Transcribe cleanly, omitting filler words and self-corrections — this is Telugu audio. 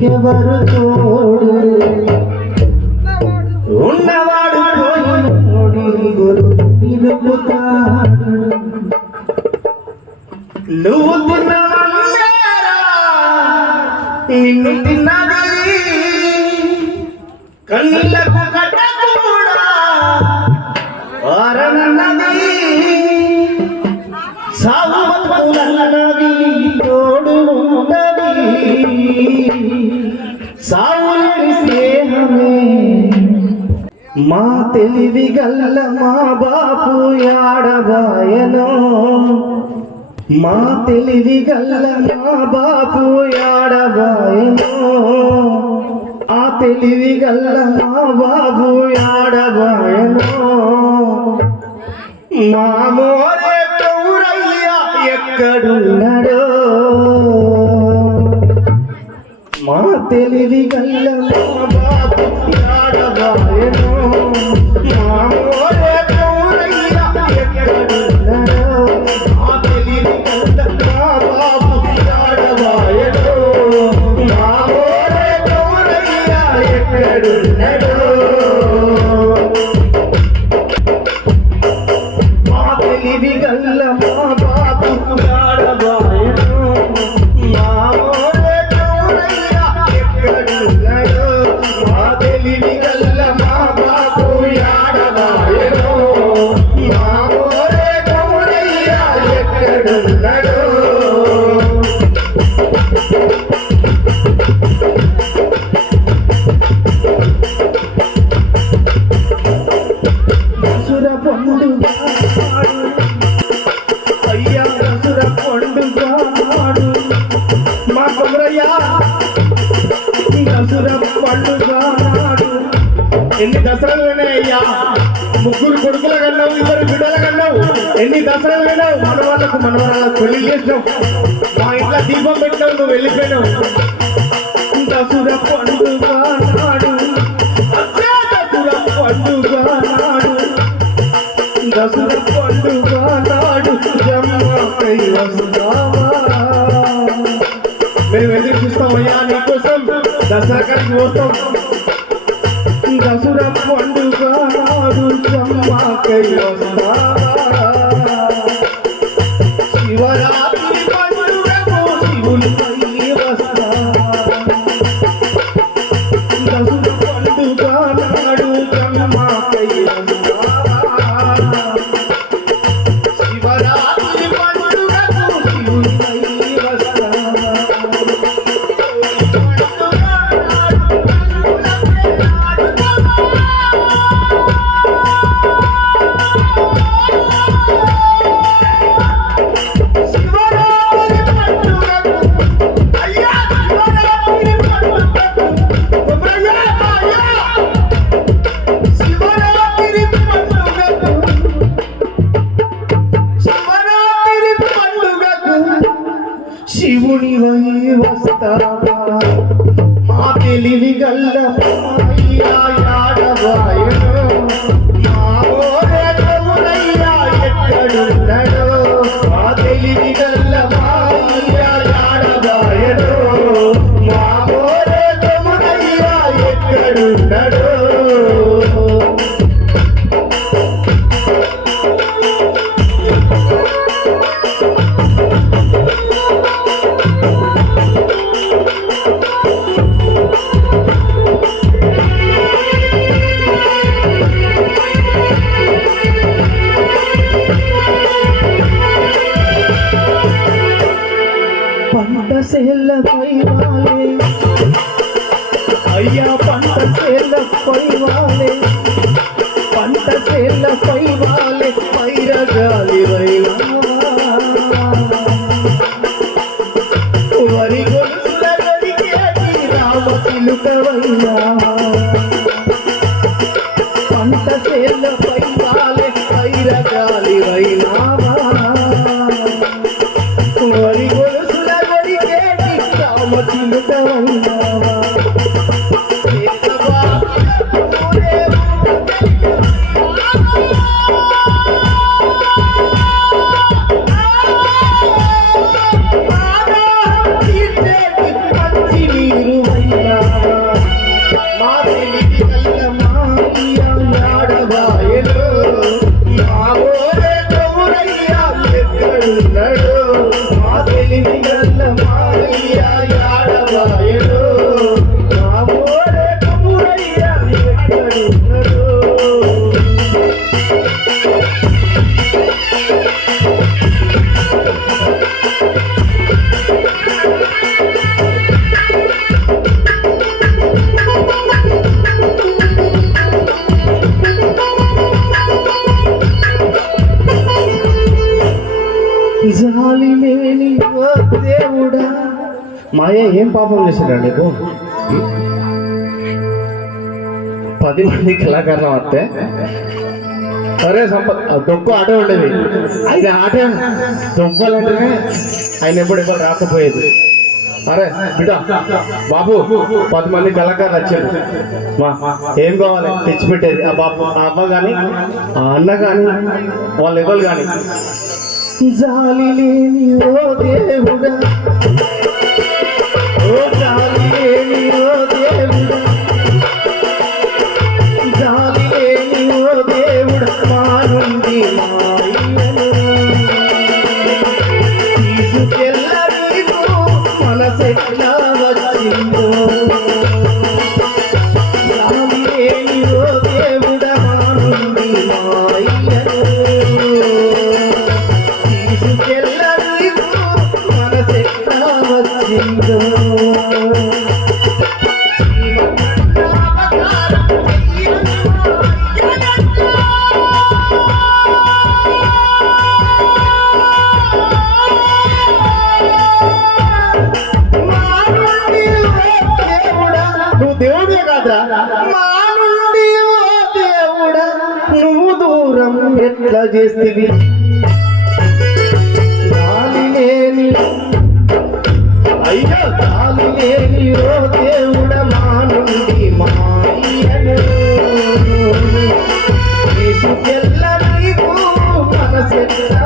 నీకెవరు తోడు ఉన్నవాడు గురు నిలుపుతాడు నువ్వు నిన్ను తిన్నది కన్నులకు కట్ట కూడా ఆరన్నది సాగు బతుకులన్నది తోడు ఉన్నది సావులని స్నేహమే మా తెలివి గల్ల మా బాపు యాడబాయనో మా తెలివి గల్ల మా బాపు యాడబాయనో ఆ తెలివి గల్ల మా బాబు యాడబాయనో మా మోరే గౌరయ్య ఎక్కడున్నాడో మా తెలివి గల్ల మా బాబు యాడబాయనో మా మోరే గౌరయ్య ఎక్కడున్నాడో మా తెలివి గల్ల మా బాబు యాడబాయనో మా మోరే గౌరయ్య ఎక్కడున్నాడో మా తెలివి గల్ల మా బాబు యాడబాయనో మా మోరే గౌరయ్య ఎక్కడున్నాడో మా తెలివి గల్ల మా బాబు యాడబాయనో మా మోరే గౌరయ్య ఎక్కడున్నాడో దసర పండుగ అయ్యా దసర పండుగ మా కొమరయ్య దసర పండుగ ఎన్ని దసరాలు వినాయ్యా ముగ్గురు కొడుకుల కన్నావు ఇద్దరు బిడ్డల కన్నావు ఎన్ని దసరాలు వినావు మన వాళ్ళకు మన వాళ్ళకు పెళ్లి చేసినావు మా ఇంట్లో దీపం పెట్టినావు నువ్వు వెళ్ళిపోయినావు దసర పండుగ నాడు దసర పండుగ నాడు దసర పండుగ నాడు జమ్మకై వస్తావా మేము ఎదురు చూస్తామయ్యా నీకోసం దసరా కలిసి వస్తాం దసర పండుగ నాడు జమ్మకై వస్తావా శివరాత్రి పండుగకు శివునిపై వస్తావా దసర పండుగ నాడు జమ్మకై వస్తావా శివరాత్రి పండుగకు శివునిపై వస్తావా శివుని వై వస్తావా మా తెలివి గల్ల మాయ్యా యాడబాయనో మా ఓరే గౌరయ్య ఎక్కడున్నాడో మా తెలివి గల్ల మాయ్యా యాడబాయనో మా ఓరే గౌరయ్య ఎక్కడున్నాడో పంట సేలపై వాలే అయ్యా పంట సేలపై వాలే పంట సేలపై వాలే పైరగాలి వరి గొలుసుల గడిగేటి రామ చిలుకవయ్యా పంట సేలపై వాలే పైరగాలి వైనావా వరి గొలుసుల గడిగేటి రామ చిలుకవయ్యావా పచ్చి నీరు ఎక్కడున్నాడు మా తెలివి గల్ల మావయ్య యాడవాయడు మా ఓరే కమురయ్య ఎక్కడున్నాడు జాలి లేని ఓ దేవుడా మాయ ఏం పాపం చేశాడా నీకు 10 మంది కళాకారులు వస్తే సరే దొక్కు ఆట ఉండేది ఆయన ఆట దొవ్వాలంటేనే ఆయన ఎప్పుడు రాకపోయేది అరే బిడ్డ బాబు 10 మంది కళాకారులు వచ్చారు ఏం కావాలి తెచ్చిపెట్టేది ఆ బాబు ఆ అవ్వ కానీ ఆ అన్న కానీ వాళ్ళు ఎవరు కానీ జాలి లేని ఓ దేవుడా ఓ జాలి లేని ఓ దేవుడా జాలి లేని ఓ దేవుడా మా నుండి మాయను తీసుకెళ్ళరు మనసెట్లా వచ్చిందో జాలి లేని ఓ దేవుడా మా నుండి మాయను దేవుడే కాదురా మా నుండి ఓ దేవుడా నువ్వు దూరం ఎట్లా చేస్తేవి గాలి లేని అయ్యో గాలి లేని ఓ దేవుడ మా నుండి మాయను తీసుకెళ్ళ నీకు మనసెట్లా